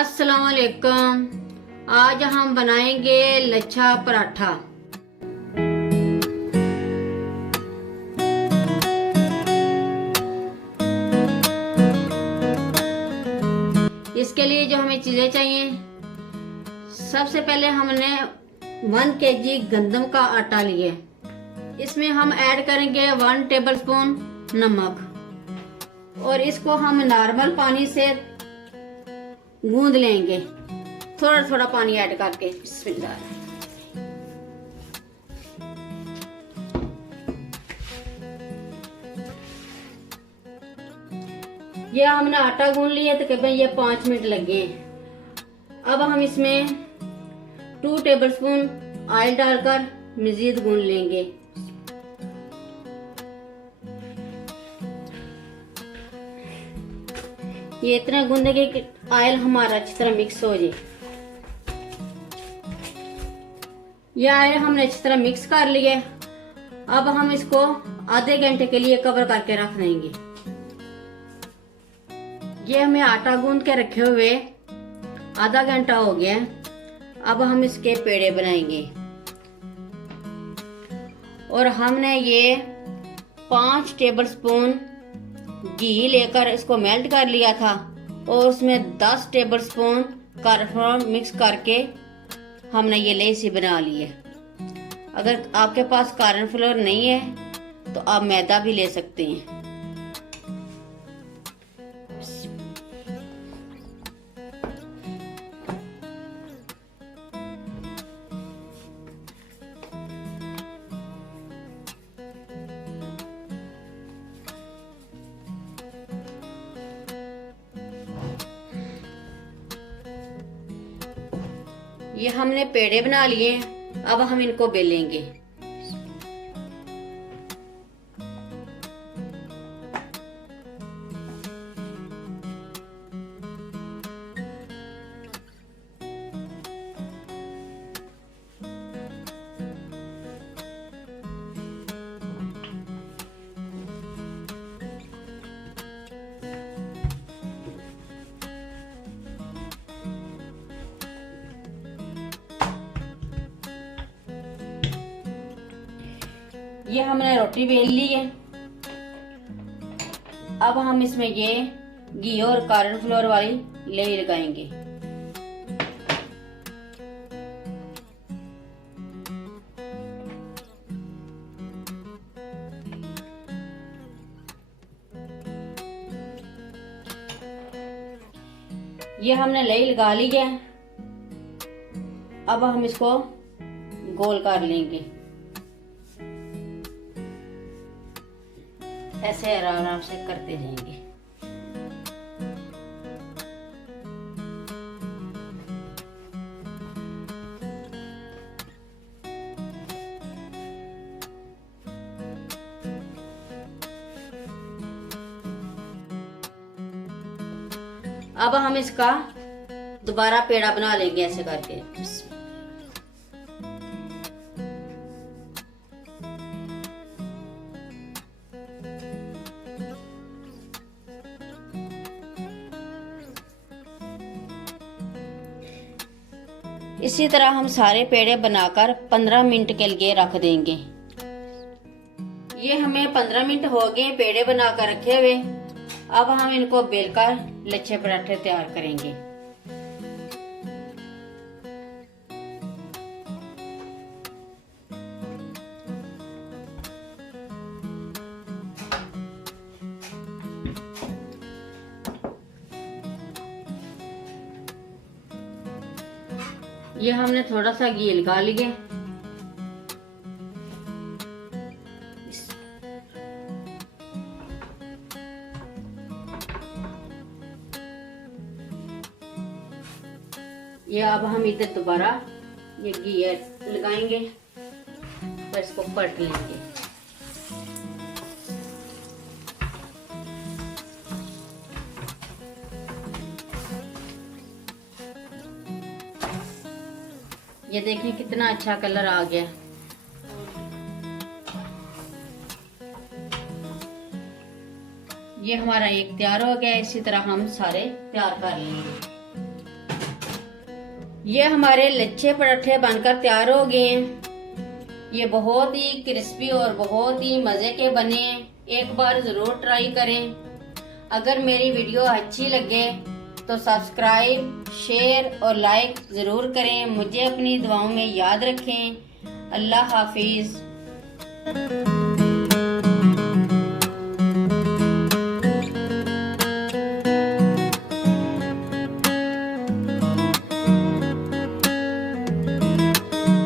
अस्सलाम वालेकुम। आज हम बनाएंगे लच्छा पराठा। इसके लिए जो हमें चीजें चाहिए, सबसे पहले हमने 1 kg गंदम का आटा लिया। इसमें हम ऐड करेंगे 1 टेबलस्पून नमक और इसको हम नॉर्मल पानी से गूंद लेंगे, थोड़ा थोड़ा पानी ऐड करके। बिस्मिल्लाह। ये हमने आटा गूंद लिया तकरीबन ये 5 मिनट लगे। अब हम इसमें 2 टेबलस्पून ऑयल डालकर मजीद गूंद लेंगे। ये इतना गूंदेंगे कि ऑयल हमारा अच्छी तरह मिक्स हो जाए। यह ऑयल हमने अच्छी तरह मिक्स कर लिया। अब हम इसको आधे घंटे के लिए कवर करके रख देंगे। ये हमें आटा गूंद के रखे हुए आधा घंटा हो गया। अब हम इसके पेड़े बनाएंगे और हमने ये 5 टेबलस्पून घी लेकर इसको मेल्ट कर लिया था और उसमें 10 टेबलस्पून कॉर्नफ्लोर मिक्स करके हमने ये लेसी बना ली है। अगर आपके पास कॉर्नफ्लोर नहीं है तो आप मैदा भी ले सकते हैं। ये हमने पेड़े बना लिए। अब हम इनको बेलेंगे। ये हमने रोटी बेल ली है। अब हम इसमें ये घी और कॉर्नफ्लोर वाली लेयर लगाएंगे। ये हमने लेयर लगा ली है। अब हम इसको गोल कर लेंगे, ऐसे आराम से करते जाएंगे। अब हम इसका दोबारा पेड़ा बना लेंगे ऐसे करके। इसी तरह हम सारे पेड़े बनाकर 15 मिनट के लिए रख देंगे। ये हमें 15 मिनट हो गए पेड़े बनाकर रखे हुए। अब हम इनको बेलकर लच्छे पराठे तैयार करेंगे। ये हमने थोड़ा सा घी लगा लिया। ये अब हम इधर दोबारा ये घी लगाएंगे और इसको पलट लेंगे। ये देखें कितना अच्छा कलर आ गया। ये हमारा एक तैयार हो गया। इसी तरह हम सारे तैयार कर लेंगे। ये हमारे लच्छे पराठे बनकर तैयार हो गए हैं। ये बहुत ही क्रिस्पी और बहुत ही मज़े के बने हैं। एक बार ज़रूर ट्राई करें। अगर मेरी वीडियो अच्छी लगे तो सब्सक्राइब, शेयर और लाइक ज़रूर करें। मुझे अपनी दुआओं में याद रखें। अल्लाह हाफिज़।